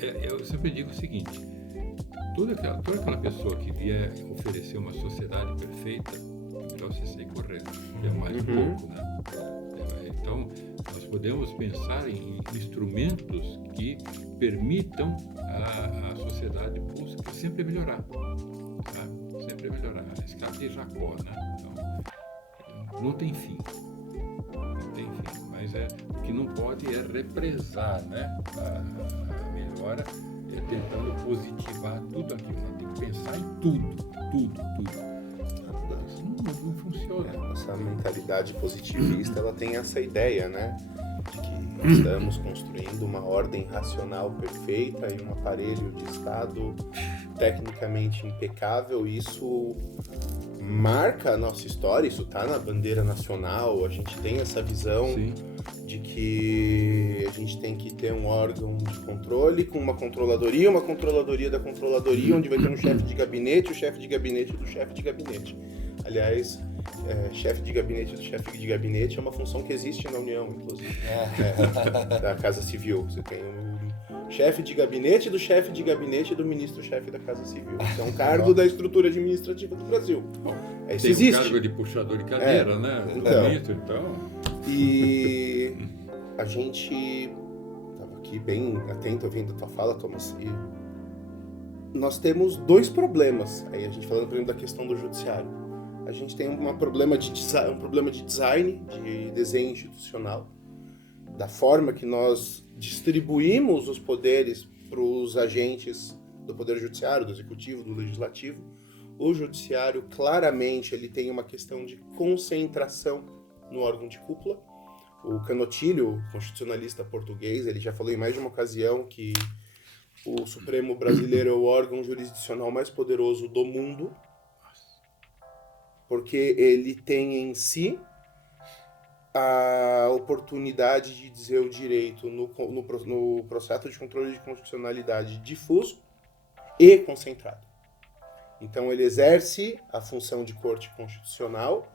eu sempre digo o seguinte: toda aquela pessoa que vier oferecer uma sociedade perfeita, é melhor você sair correndo, é mais um pouco, né? Então, nós podemos pensar em instrumentos que permitam a sociedade buscar sempre melhorar, tá? Sempre melhorar. A escada de Jacó, né? Então, não tem fim. Não tem fim. Mas o que não pode é represar, né? A melhora, tentando positivar tudo aquilo. Nós temos que pensar em tudo. Isso não funciona. Essa mentalidade positivista, ela tem essa ideia, né? De que nós estamos construindo uma ordem racional perfeita e um aparelho de Estado tecnicamente impecável. Isso marca a nossa história, isso está na bandeira nacional. A gente tem essa visão Sim. de que a gente tem que ter um órgão de controle com uma controladoria da controladoria, onde vai ter um chefe de gabinete, o chefe de gabinete do chefe de gabinete. Aliás, chefe de gabinete do chefe de gabinete é uma função que existe na União, inclusive, da Casa Civil. Você tem o chefe de gabinete do ministro-chefe da Casa Civil. Isso é um cargo da estrutura administrativa do Brasil. Bom, Isso tem existe. um cargo de puxador de cadeira, né? Então. E a gente estava aqui bem atento ouvindo a tua fala, Thomas, e nós temos dois problemas. Aí a gente falando, por exemplo, da questão do judiciário. A gente tem um problema de design, de desenho institucional, da forma que nós distribuímos os poderes para os agentes do Poder Judiciário, do Executivo, do Legislativo. O Judiciário, claramente, ele tem uma questão de concentração no órgão de cúpula. O Canotilho, constitucionalista português, ele já falou em mais de uma ocasião que o Supremo brasileiro é o órgão jurisdicional mais poderoso do mundo, porque ele tem em si a oportunidade de dizer o direito no processo de controle de constitucionalidade difuso e concentrado. Então ele exerce a função de corte constitucional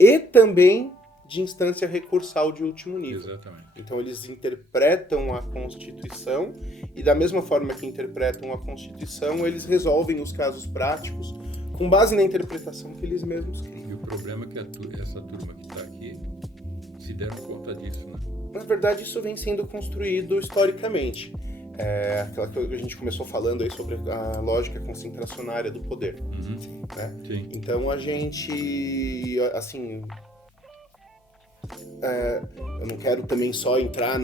e também de instância recursal de último nível. Exatamente. Então eles interpretam a Constituição e da mesma forma que interpretam a Constituição, eles resolvem os casos práticos com base na interpretação que eles mesmos criam. E o problema é que essa turma que está aqui se deram conta disso, né? Na verdade, isso vem sendo construído historicamente. Aquela coisa que a gente começou falando aí sobre a lógica concentracionária do poder. Né? Sim. Então a gente, assim, eu não quero também só entrar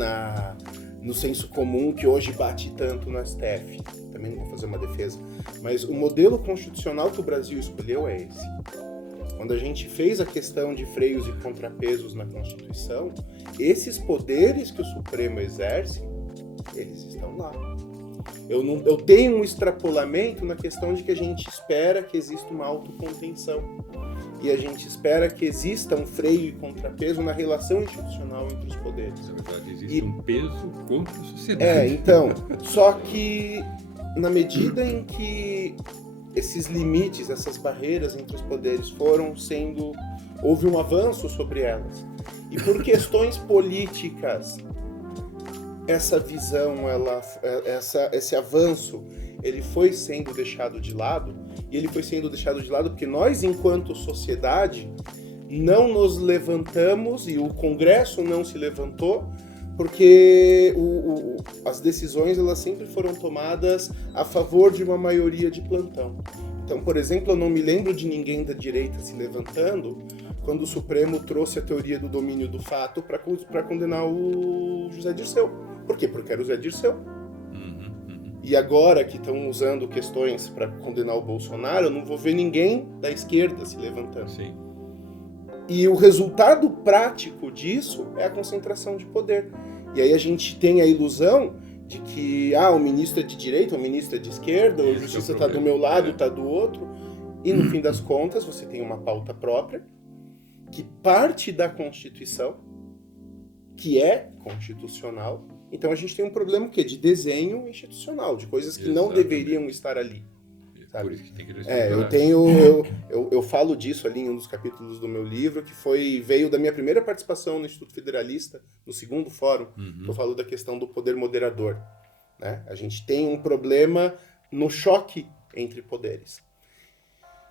no senso comum que hoje bate tanto no STF. Também não vou fazer uma defesa. Mas o modelo constitucional que o Brasil escolheu é esse. Quando a gente fez a questão de freios e contrapesos na Constituição, esses poderes que o Supremo exerce, eles estão lá. Eu tenho um extrapolamento na questão de que a gente espera que exista uma autocontenção. E a gente espera que exista um freio e contrapeso na relação institucional entre os poderes. Na verdade, existe um peso contra a sociedade. Então, só que na medida em que esses limites, essas barreiras entre os poderes houve um avanço sobre elas. E por questões políticas, essa visão, esse avanço, ele foi sendo deixado de lado, e ele foi sendo deixado de lado porque nós, enquanto sociedade, não nos levantamos, e o Congresso não se levantou, porque as decisões elas sempre foram tomadas a favor de uma maioria de plantão. Então, por exemplo, eu não me lembro de ninguém da direita se levantando quando o Supremo trouxe a teoria do domínio do fato para condenar o José Dirceu. Por quê? Porque era o José Dirceu. E agora que estão usando questões para condenar o Bolsonaro, eu não vou ver ninguém da esquerda se levantando. Sim. E o resultado prático disso é a concentração de poder. E aí a gente tem a ilusão de que o ministro é de direita, o ministro é de esquerda, a justiça está do meu lado, está do outro. E no fim das contas você tem uma pauta própria que parte da Constituição, que é constitucional. Então a gente tem um problema de desenho institucional, de coisas que não deveriam estar ali. Sabe? Por isso que tem que reestruturar. Eu falo disso ali em um dos capítulos do meu livro, que veio da minha primeira participação no Instituto Federalista, no segundo fórum, que eu falo da questão do poder moderador. né? A gente tem um problema no choque entre poderes.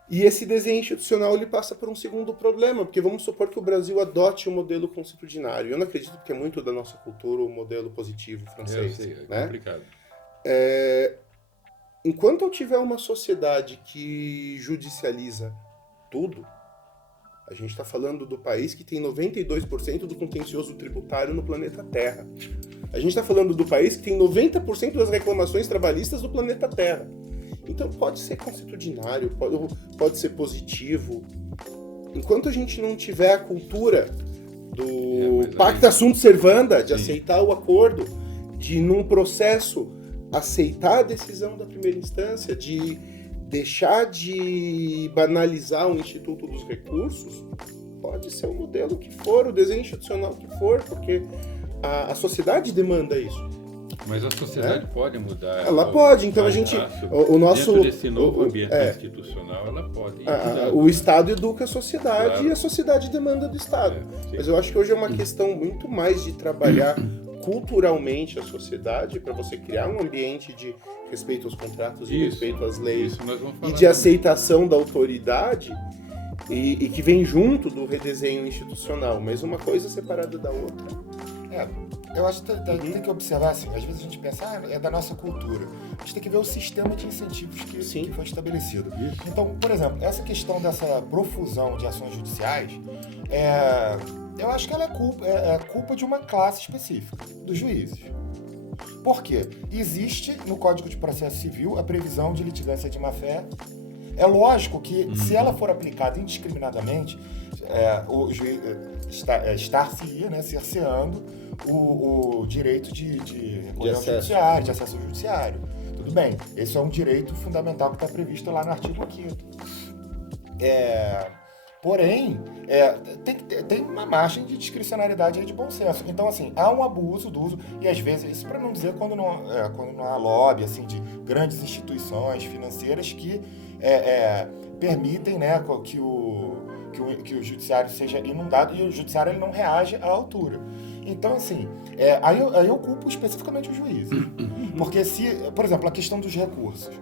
E esse desenho institucional ele passa por um segundo problema, porque vamos supor que o Brasil adote o modelo constitucionário. Eu não acredito que é muito da nossa cultura o modelo positivo francês. Eu sei, é né? complicado. Enquanto eu tiver uma sociedade que judicializa tudo, a gente está falando do país que tem 92% do contencioso tributário no planeta Terra. A gente está falando do país que tem 90% das reclamações trabalhistas do planeta Terra. Então pode ser constitucionário, pode ser positivo. Enquanto a gente não tiver a cultura do pacta sunt servanda, de aceitar o acordo, de num processo aceitar a decisão da primeira instância, de deixar de banalizar o Instituto dos Recursos, pode ser o modelo que for, o desenho institucional que for, porque a sociedade demanda isso. Mas a sociedade pode mudar. Ela pode, então a gente... O nosso, dentro desse novo ambiente institucional, ela pode... O Estado educa a sociedade, claro. E a sociedade demanda do Estado. Mas eu acho que hoje é uma questão muito mais de trabalhar culturalmente a sociedade, para você criar um ambiente de respeito aos contratos, de respeito às leis, e de aceitação da autoridade, e que vem junto do redesenho institucional, mas uma coisa separada da outra. Eu acho que tem que observar, assim, às vezes a gente pensa, é da nossa cultura. A gente tem que ver o sistema de incentivos que foi estabelecido. Então, por exemplo, essa questão dessa profusão de ações judiciais, eu acho que ela é culpa de uma classe específica, dos juízes. Por quê? Existe no Código de Processo Civil a previsão de litigância de má-fé. É lógico que, se ela for aplicada indiscriminadamente, o juiz estar-se-ia, né, cerceando o direito de acesso ao judiciário. Tudo bem, esse é um direito fundamental que está previsto lá no artigo 5º. Porém, tem uma margem de discricionariedade aí de bom senso. Então, assim, há um abuso do uso, e às vezes, isso para não dizer quando não há lobby, assim, de grandes instituições financeiras que permitem, né, que o judiciário seja inundado, e o judiciário ele não reage à altura. Então, assim, aí eu culpo especificamente os juízes. Porque por exemplo, a questão dos recursos,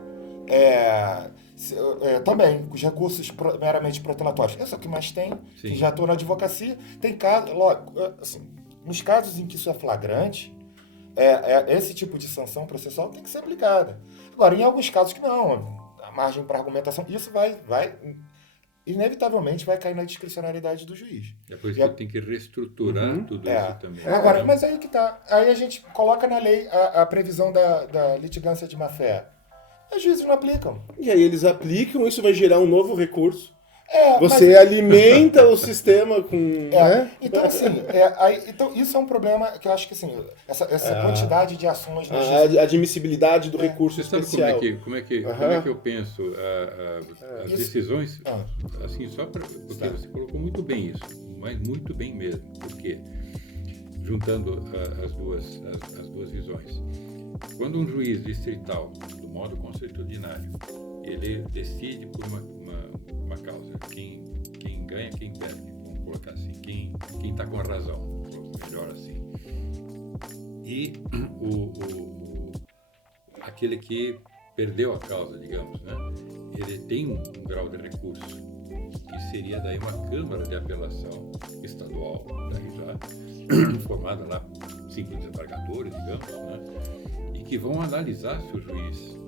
também, os recursos meramente protelatórios, esse é o que mais tem, que já estou na advocacia, tem casos, assim, nos casos em que isso é flagrante, esse tipo de sanção processual tem que ser aplicada. Agora, em alguns casos que não, a margem para argumentação, isso inevitavelmente vai cair na discricionariedade do juiz. Depois que tem que reestruturar tudo isso também. Agora, mas aí que tá. Aí a gente coloca na lei a previsão da litigância de má-fé. Os juízes não aplicam. E aí eles aplicam, isso vai gerar um novo recurso. Você alimenta o sistema com... né? Então, assim, então isso é um problema que eu acho que, assim, essa quantidade de ações... A admissibilidade do recurso especial. Como é que eu penso as decisões, assim, só porque você colocou muito bem isso, mas muito bem mesmo, porque, juntando as duas visões, quando um juiz distrital, do modo consuetudinário, ele decide por uma causa, quem ganha, quem perde, vamos colocar assim, quem está com a razão, melhor assim. E aquele que perdeu a causa, digamos, né, ele tem um grau de recurso, que seria daí uma Câmara de Apelação Estadual, daí já formada lá 5 desembargadores, digamos, né, e que vão analisar se o juiz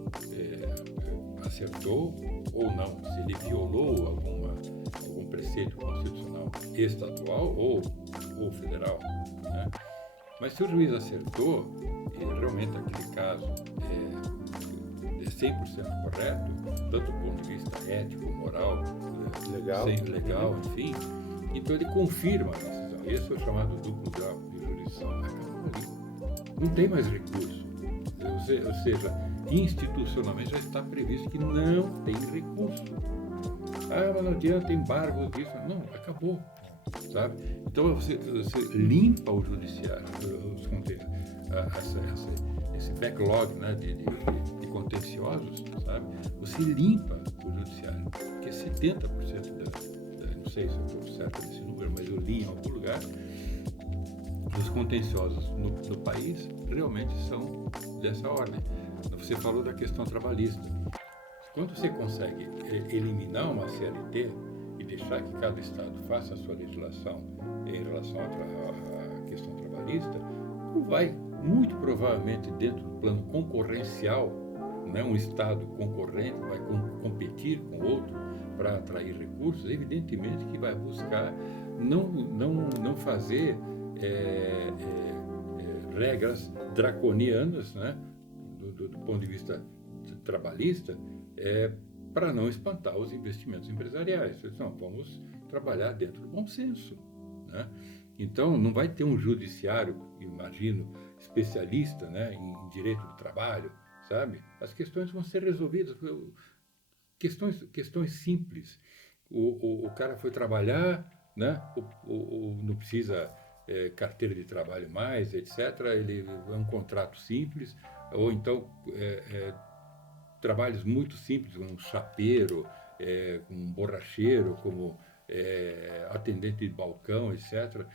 acertou ou não, se ele violou algum preceito constitucional estadual ou federal, né? Mas se o juiz acertou, e realmente aquele caso é 100% correto, tanto do ponto de vista ético, moral, legal, enfim, então ele confirma a decisão. Esse é o chamado duplo grau de jurisdição. Não tem mais recurso. Ou seja, institucionalmente já está previsto que não tem recurso. Mas não adianta, embargo disso. Não, acabou. Sabe? Então você limpa o judiciário, esse backlog, né, de contenciosos, sabe? Você limpa o judiciário, porque 70% não sei se eu estou certo nesse número, mas eu li em algum lugar, os contenciosos no país realmente são dessa ordem. Você falou da questão trabalhista. Quando você consegue eliminar uma CLT e deixar que cada estado faça a sua legislação em relação à questão trabalhista, vai, muito provavelmente, dentro do plano concorrencial, né, um estado concorrente vai competir com outro para atrair recursos, evidentemente que vai buscar não fazer regras draconianas, né, do ponto de vista trabalhista, para não espantar os investimentos empresariais. Não, vamos trabalhar dentro do bom senso, né? Então, não vai ter um judiciário, imagino, especialista, né, em direito do trabalho, sabe? As questões vão ser resolvidas, questões simples. O cara foi trabalhar, né? Não precisa carteira de trabalho mais, etc. Ele é um contrato simples, ou então trabalhos muito simples, como um chapeiro, um borracheiro, como atendente de balcão, etc.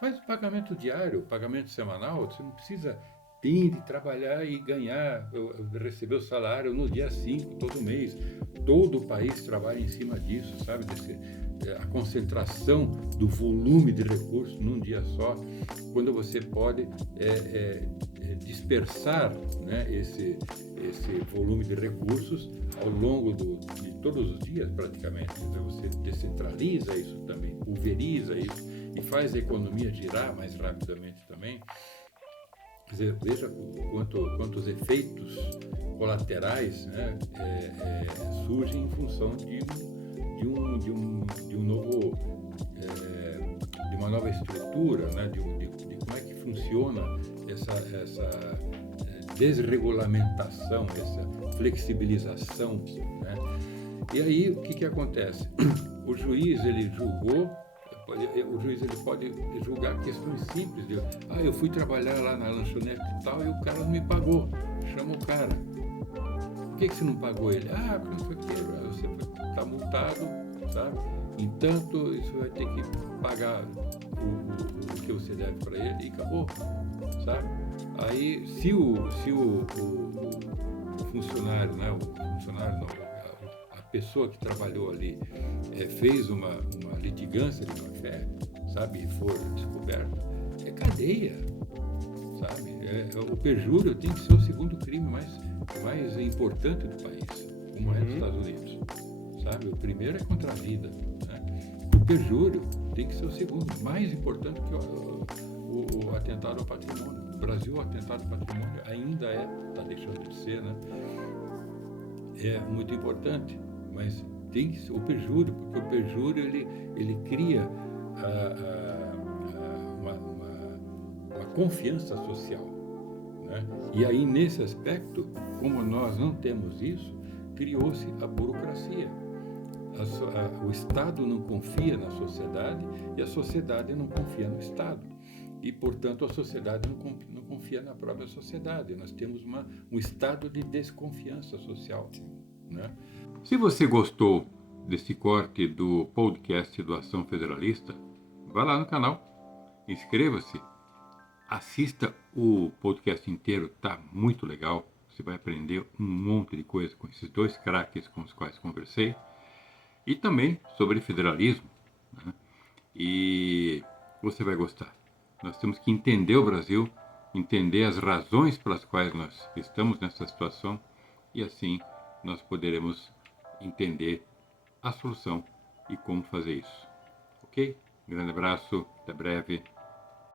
Faz o pagamento diário, o pagamento semanal, você não precisa ter de trabalhar e ganhar, receber o salário no dia 5, todo mês. Todo o país trabalha em cima disso, sabe? A concentração do volume de recursos num dia só, quando você pode dispersar, né, esse volume de recursos ao longo de todos os dias, praticamente. Então, você descentraliza isso também, pulveriza isso e faz a economia girar mais rapidamente também. Quer dizer, veja quantos efeitos colaterais, né, surgem em função de uma nova estrutura, né, de como é que funciona essa desregulamentação, essa flexibilização, né? E aí o que acontece? O juiz ele pode julgar questões simples. Eu fui trabalhar lá na lanchonete e tal e o cara não me pagou. Chama o cara. Por que você não pagou ele? Porque não foi aquilo. Você está multado, sabe? Entanto, isso vai ter que pagar o que você deve para ele e acabou, sabe? Aí, se o funcionário, né? A pessoa que trabalhou ali fez uma litigância de má fé, sabe, e for descoberta, é cadeia, sabe? O perjúrio tem que ser o segundo crime mais importante do país, como é nos Estados Unidos, sabe? O primeiro é contra a vida, né? O perjúrio tem que ser o segundo, mais importante que o atentado ao patrimônio. No Brasil, o atentado ao patrimônio ainda está deixando de ser, né? É muito importante, mas tem que ser o perjúrio, porque o perjúrio ele cria uma confiança social, né? E aí, nesse aspecto, como nós não temos isso, criou-se a burocracia. O Estado não confia na sociedade e a sociedade não confia no Estado. E, portanto, a sociedade não confia na própria sociedade. Nós temos um estado de desconfiança social, né? Se você gostou desse corte do podcast do Ação Federalista, vá lá no canal, inscreva-se, assista o podcast inteiro, tá muito legal. Você vai aprender um monte de coisa com esses dois craques com os quais conversei. E também sobre federalismo, né? E você vai gostar. Nós temos que entender o Brasil, entender as razões pelas quais nós estamos nessa situação e assim nós poderemos entender a solução e como fazer isso. Ok? Um grande abraço, até breve.